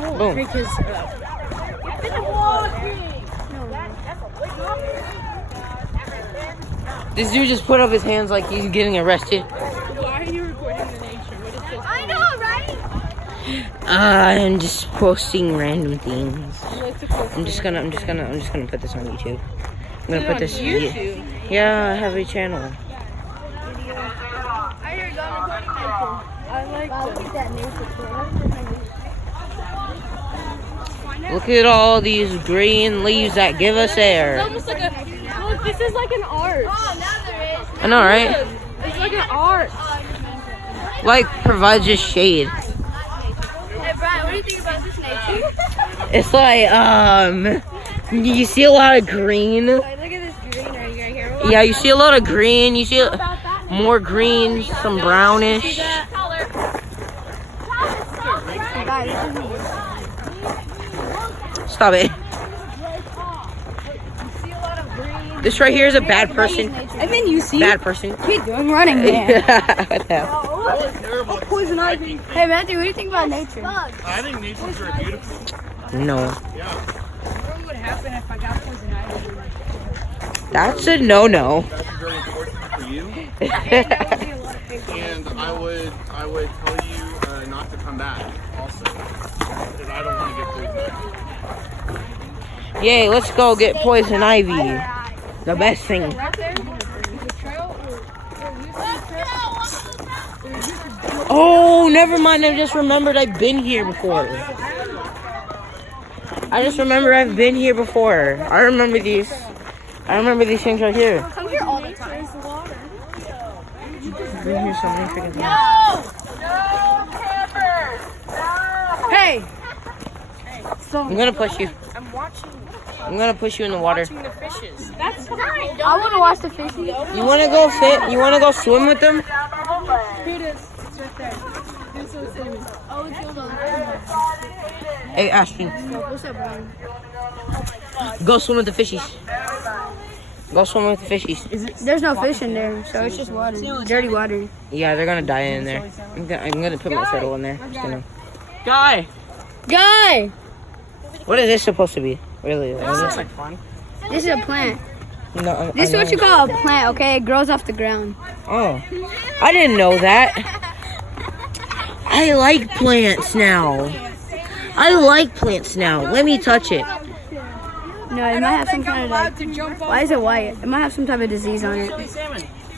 Boom. Because, This dude just put up his hands like he's getting arrested. why are you recording the nature? What is this? I know, right? I'm just posting random things. You like to post I'm just gonna put this on YouTube. I'm gonna it put on this. YouTube. Yeah, I have a channel. I heard God recording nature. I like Wow, look this. at that nature. Look at all these green leaves that give us It's air. almost like a, look, this is like an art. Oh, now there is. I know, right? Look, it's like an art. Like provides just shade. Hey, Brian, what do you think about this nature? It's like you see a lot of green. Look at this greenery right here. Yeah, you see a lot of green. You see more green, some brownish. Stop it. This right here is a bad person. And then you see Bad person. keep doing running man. What the hell? Poison ivy. Hey Matthew, what do you think about nature? I think nature's very beautiful. No. What would happen if I got poison ivy? That's a no-no. That's very important for you. And I would tell you not to come back also. Because I don't want to get poison ivy. Yay, let's go get poison ivy. The best thing. Right there, the trail. Oh, never mind. I just remembered I've been here before. I just remember I've been here before. I remember these. I remember these things right here. Come here all the time. I've been here so many freaking times. Hey. I'm gonna push you. I'm watching I'm gonna push you in the water. the fishes. That's fine. I want to watch the fishes. You wanna go fit? You wanna go swim with them? Here it is. It's right there. This is cinnamon. Oh, it's filled on. Hey, Ashton, What's up, Brian? go swim with the fishies. Go swim with the fishies. There's no fish in there, so it's just water. Dirty water. Yeah, they're gonna die in there. I'm gonna put my saddle in there. Just gonna. Guy. Guy! What is this supposed to be? Really? Looks like fun. This is a plant. No, This is what you call a plant, okay? It grows off the ground. Oh, I didn't know that. I like plants now. Let me touch it. No, it might have some kind of like. Why is it white? It might have some type of disease on it.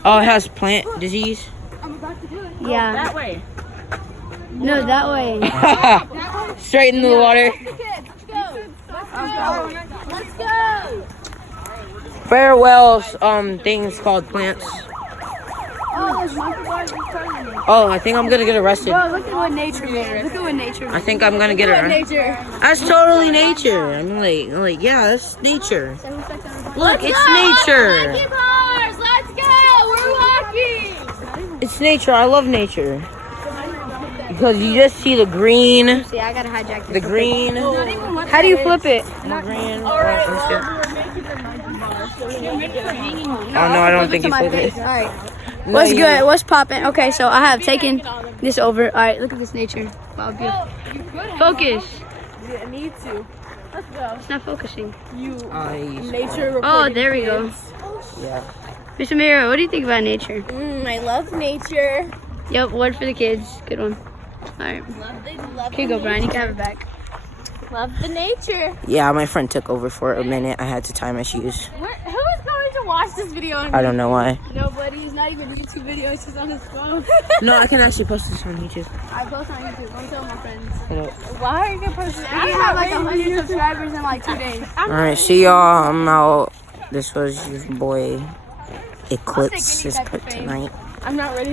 Oh, it has plant disease. Yeah. That way. No, that way. Straight into the water. Let's go! Farewell, things called plants. Oh, there's monkey bars and pregnant. Oh, I think I'm gonna get arrested. Bro, look at what nature made. Look at what nature I made. think I'm gonna get arrested. Nature. That's totally nature. I'm like, yeah, that's nature. Look, it's nature. Monkey bars! Let's go! We're walking! It's nature. I love nature. Because you just see the green, See, I gotta hijack this. the green, How do you flip it? the green. Oh, no, I don't think you flipped it. Alright. No, What's you- good? What's poppin'? Okay, so I have taken this over. Alright, look at this nature. Wow, beautiful. Focus. I need to. Let's go. It's not focusing. Nature. Oh, there we go. Yeah. Mr. Mira, what do you think about nature? I love nature. Yep, word for the kids. Good one. Alright. Love Here you go, Brian. You can have it back. Love the nature. Yeah, my friend took over for a minute. I had to tie my shoes. Who is going to watch this video? I don't know why. Nobody. It's not even YouTube video. It's just on his phone. No, I can actually post this on YouTube. I post on YouTube. Don't tell my friends. Why are you gonna post this? We can have like 100 subscribers in like 2 days. Alright, see y'all. I'm out. This was your boy Eclipse. This guinea pig for fame. tonight. I'm not ready.